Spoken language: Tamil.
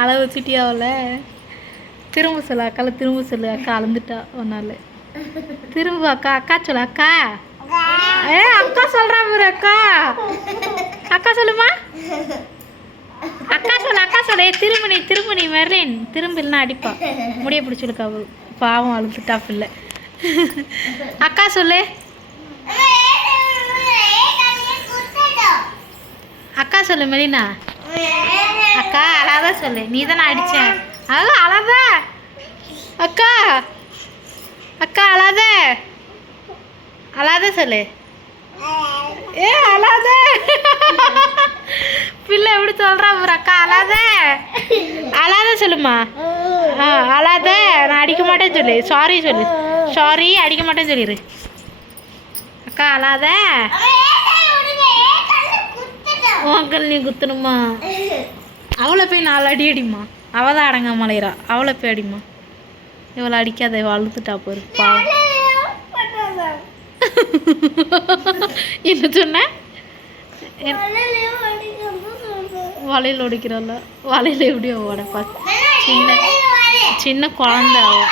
அளவு வச்சுட்டியாவில் திரும்ப சொல்லு அக்காவில் திரும்ப சொல்லு அக்கா அளந்துட்டா ஒரு நாள் திரும்ப அக்கா அக்கா சொல்லு அக்கா அக்கா சொல்கிறா பாரு அக்கா அக்கா சொல்லுமா அக்கா சொல்லு திரும்ப நீ மெர்லின் திரும்ப இல்லைன்னா அடிப்பா முடிய பிடிச்சிருக்கா பாவம் அழுத்துட்டா பிள்ளை அக்கா சொல்லு அக்கா சொல்லு மெலினா அக்கா அழாத சொல்லு நீ தானே அடிச்சேன் அழாத அக்கா அக்கா அழாத சொல்லு அழாத பிள்ளை எப்படி சொல்றா ஒரு அக்கா அழாத சொல்லுமா அழாத நான் அடிக்க மாட்டேன்னு சொல்லு சாரி அடிக்க மாட்டேன்னு சொல்லிடு அக்கா அழாத உங்கள் நீ குத்தணுமா அவளை போய் 4 அடி அடிமா அவள் தான் அடங்க மலையிறா அவளை போய் அடிமா இவளை அடிக்காத இவள் அழுத்துட்டா போரு பாவம் என்ன சொன்ன வலையில் ஒடிக்கிறாள் வலையில் எப்படியோ உடைப்பா சின்ன குழந்தை அவள்